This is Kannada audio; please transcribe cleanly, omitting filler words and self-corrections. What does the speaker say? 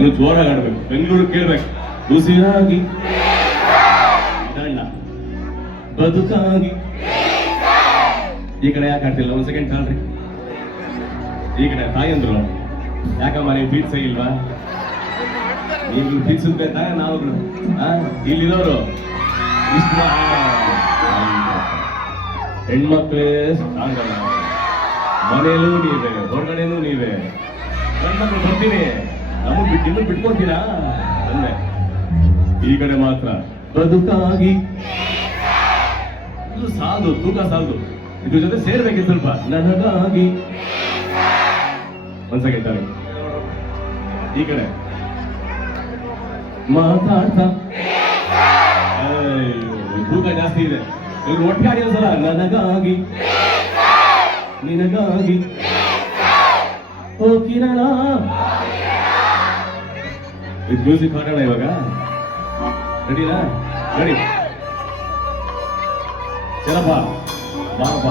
ನೀವು ಜೋರಾಗಿ ಆಡ್ಬೇಕು, ಬೆಂಗಳೂರು ಕೇಳ್ಬೇಕು. ಉಸಿರಾಗಿ ಅಣ್ಣ ಬದುಕಾಗಿ. ಈ ಕಡೆ ಯಾಕೆ ಆಡ್ತಿಲ್ಲ? ಒಂದ್ ಸೆಕೆಂಡ್ ತಾಳ್ರಿ. ಈ ಕಡೆ ತಾಯಿ ಅಂದ್ರು, ಯಾಕಮ್ಮ ನೀವು ಪೀಡ್ಸ ಇಲ್ವಾ? ನೀವು ಪೀಡ್ಸಿದ್ಬೇಕಾ? ನಾವು ಇಲ್ಲಿರೋರು ಇಷ್ಟ ಹೆಣ್ಮಕ್ಳೇ ಸಾಂಗಲ್ಲ. ಮನೆಯಲ್ಲೂ ನೀವೇ, ಹೊರಗಡೆನೂ ನೀವೇ. ಗಂಡ್ಮಕ್ಳು ಬರ್ತೀನಿ, ನಮಗ್ ಇನ್ನೂ ಬಿಟ್ಕೊತೀರಾ ಅಂದೆ. ಈ ಕಡೆ ಮಾತ್ರ ಬದುಕಾಗಿ. ಇದು ಸಾಲದು, ತೂಕ ಸಾಲದು. ಇದ್ರ ಜೊತೆ ಸೇರ್ಬೇಕಿತ್ತು ಸ್ವಲ್ಪ. ನನಗಾಗಿ ಒಂದ್ ಸೆಕೆಂಡ್ ತಾಳಿ. ಈ ಕಡೆ ಮಾತಾಡ್ತಾ ತೂಕ ಜಾಸ್ತಿ ಇದೆ. ಇವ್ರು ಒಟ್ಟಿಗೆ ಸಲ ನನಗಾಗಿ ನಿನಗಾಗಿ ಓ ಕಿರಣ. ಇದು ಮ್ಯೂಸಿಕ್ ಹಾಕೋಣ ಇವಾಗ. ರೆಡಿನಾ? ರೆಡಿ. ಚಲಪ್ಪ ಬಾರಪ್ಪ.